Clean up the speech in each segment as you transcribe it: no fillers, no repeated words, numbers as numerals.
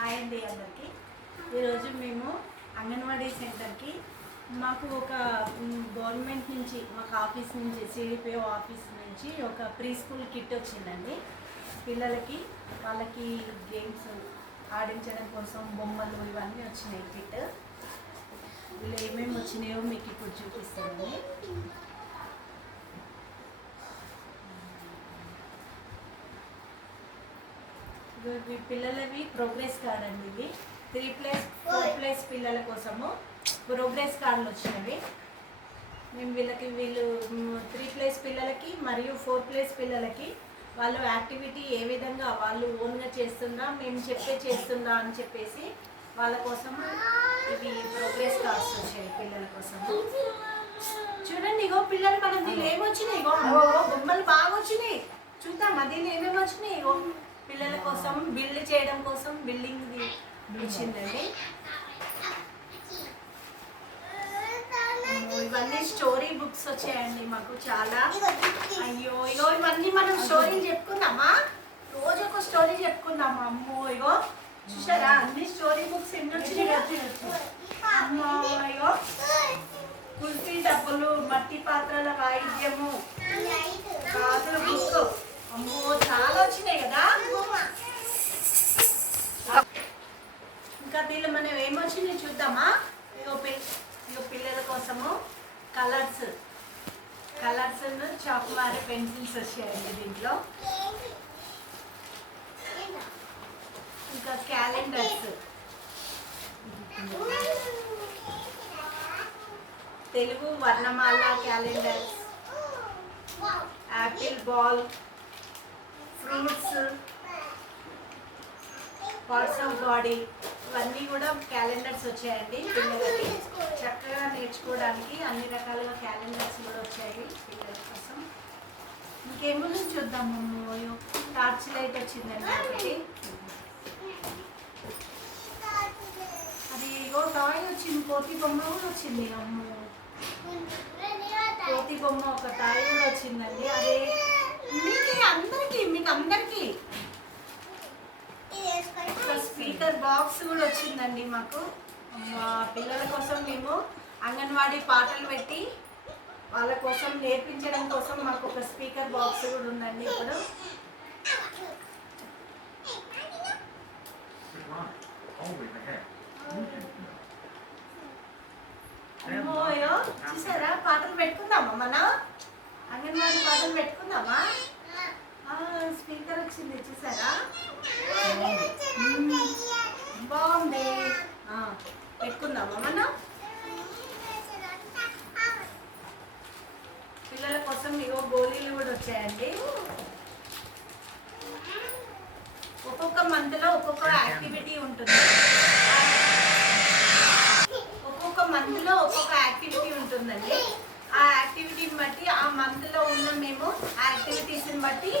Hi అండి అందరికీ. ఈరోజు మేము అంగన్వాడీ సెంటర్కి మాకు ఒక గవర్నమెంట్ నుంచి మాకు ఆఫీస్ నుంచి సిడిపిఓ ఆఫీస్ నుంచి ఒక ప్రీ స్కూల్ కిట్ వచ్చిందండి. పిల్లలకి వాళ్ళకి గేమ్స్ ఆడించడం కోసం బొమ్మలు ఇవన్నీ వచ్చినాయి కిట్. వీళ్ళు ఏమేమి వచ్చినాయో మీకు ఇప్పుడు చూపిస్తానండి. పిల్లలవి ప్రోగ్రెస్ కార్డ్ అండి. ఇవి 3+4+ పిల్లల కోసము ప్రోగ్రెస్ కార్డులు వచ్చినవి. మేము వీళ్ళు 3+ పిల్లలకి మరియు 4+ పిల్లలకి వాళ్ళు యాక్టివిటీ ఏ విధంగా వాళ్ళు ఓన్గా చేస్తుందా మేము చేస్తుందా అని చెప్పేసి వాళ్ళ కోసం ఇవి ప్రోగ్రెస్ కార్డ్స్ వచ్చాయి పిల్లల కోసం. చూడండి, ఇగో పిల్లలు మనం దీనిలో ఏమొచ్చినాయి, ఇగో బొమ్మలు బాగా వచ్చినాయి. చూద్దామా దీనిలో ఏమేమి వచ్చినాయి. ఇగో పిల్లల కోసం బిల్డ్ చేయడం కోసం బిల్డింగ్ వచ్చిందండి. ఇవన్నీ స్టోరీ బుక్స్ వచ్చాయండి మాకు చాలా. అయ్యో ఇగో ఇవన్నీ మనం స్టోరీలు చెప్పుకుందామా, రోజు ఒక స్టోరీ చెప్పుకుందామా. అమ్మో ఇగో చూసారా అన్ని స్టోరీ బుక్స్ ఎన్ని వచ్చినాయి. అమ్మో ఇగో కుల్ఫీ డబ్బులు, మట్టి పాత్రల వాయిద్యము, కాదుల బుక్. అమ్మో చాలా వచ్చినాయి కదా. ఇంకా దీనిలో మనం ఏమొచ్చినాయి చూద్దామా. ఇగో పిల్లల కోసము కలర్స్ చాక్మారే పెన్సిల్స్ వచ్చాయండి దీంట్లో. ఇంకా క్యాలెండర్స్, తెలుగు వర్ణమాల calendars, apple ball, fruits, parts of body, ఇవన్నీ కూడా క్యాలెండర్స్ వచ్చాయండి. పిల్లలకి చక్కగా నేర్చుకోవడానికి అన్ని రకాలుగా క్యాలెండర్స్ కూడా వచ్చాయి పిల్లల కోసం. ఇంకేముంది చూద్దాము. టార్చ్ లైట్ వచ్చిందండి ఒకటి. అది ఇగో టాయ్ వచ్చింది, కోతి బొమ్మ కూడా వచ్చింది. అమ్మో కోతి బొమ్మ ఒక టాయ్ కూడా వచ్చిందండి. అదే మీకు అందరికీ స్పీకర్ బాక్స్ కూడా వచ్చిందండి మాకు. పిల్లల కోసం మేము అంగన్వాడీ పాటలు పెట్టి వాళ్ళ కోసం నేర్పించడం కోసం మాకు ఒక స్పీకర్ బాక్స్ కూడా ఉందండి ఇప్పుడు. అమ్మోయో చూసారా, పాటలు పెట్టుకుందామా మనం, అంగన్వాడీ పాటలు పెట్టుకుందామా. స్పీకర్ వచ్చింది చూసారా, బాగుంది. పెట్టుకుందామా మనం. పిల్లల కోసం ఇగో గోళీలు కూడా వచ్చాయండి. ఒక్కొక్క మంత్లో ఒక్కొక్క యాక్టివిటీ ఉంటుంది. ఉంటుందండి. ఆ యాక్టివిటీని బట్టి ఆ మంత్లో ఉన్న మేము యాక్టివిటీస్ని బట్టి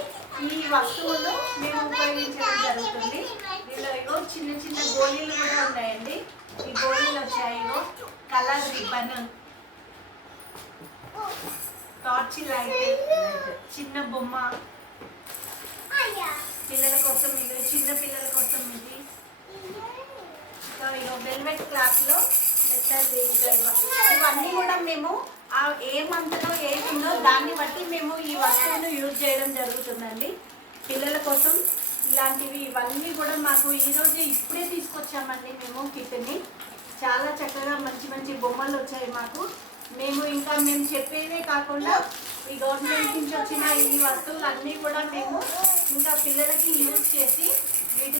ఈ వస్తువులు మేము ఉపయోగించడం జరుగుతుంది. దీనిలో ఇగో చిన్న చిన్న గోళీలు కూడా ఉన్నాయండి. ఈ గోళీలు వచ్చాయి. ఇగో కలర్ రిబ్బన్, టార్చ్ లైట్, చిన్న బొమ్మ పిల్లల కోసం. ఇది చిన్న పిల్లల కోసం. ఇది ఇగో వెల్వెట్ క్లాత్లో ఇవన్నీ కూడా మేము ఏ మంత్లో ఏది ఉందో దాన్ని బట్టి మేము ఈ వస్తువును యూజ్ చేయడం జరుగుతుందండి పిల్లల కోసం. ఇలాంటివి ఇవన్నీ కూడా మాకు ఈరోజు ఇప్పుడే తీసుకొచ్చామండి మేము కిట్ని. చాలా చక్కగా మంచి మంచి బొమ్మలు వచ్చాయి మాకు. మేము చెప్పేదే కాకుండా ఈ గవర్నమెంట్ నుంచి వచ్చిన ఈ వస్తువులు అన్నీ